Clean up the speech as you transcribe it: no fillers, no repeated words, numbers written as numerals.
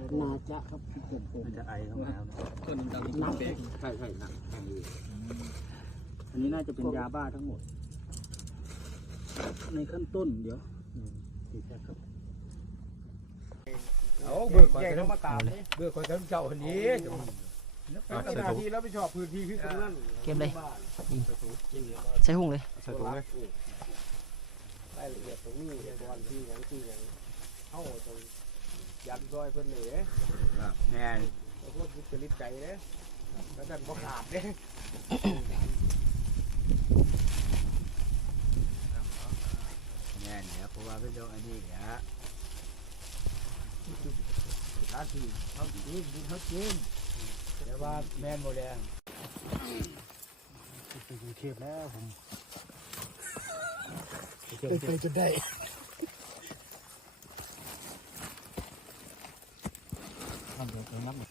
นาจะครับเกิดผมจะไอเข้ามาแล้วต้นดำๆน้ำแดงใช่หนักอันนี้น่าจะเป็นยาบ้าทั้งหมดในขั้นต้นเดี๋ยวติดแค่ครับเอาเบิกก่อนจะมาตามเบิกก่อนจะเจ้าคนนี้เป็นหน้าที่แล้วไปชอบพื้นที่คือตรงนั้นเก็บเลยใส่หุ่งเลยใส่ถุงเลยรายละเอียดตรงนี้ตอนที่อย่างเข้าตรงยันซอยเพิ่นเลยแน่แล้วพวกจะรีบใจเลยแล้วดันก็ขาดเลยแน่เนี่ยเพราะว่าเป็นเรื่องอันนี้เนี่ยท่าที่เขาจริงเขาจริงแต่ว่าแม่นโมแดงไปกรุงเทพแล้วผมไปจนได้ทำเดี๋ยวนับหน่อย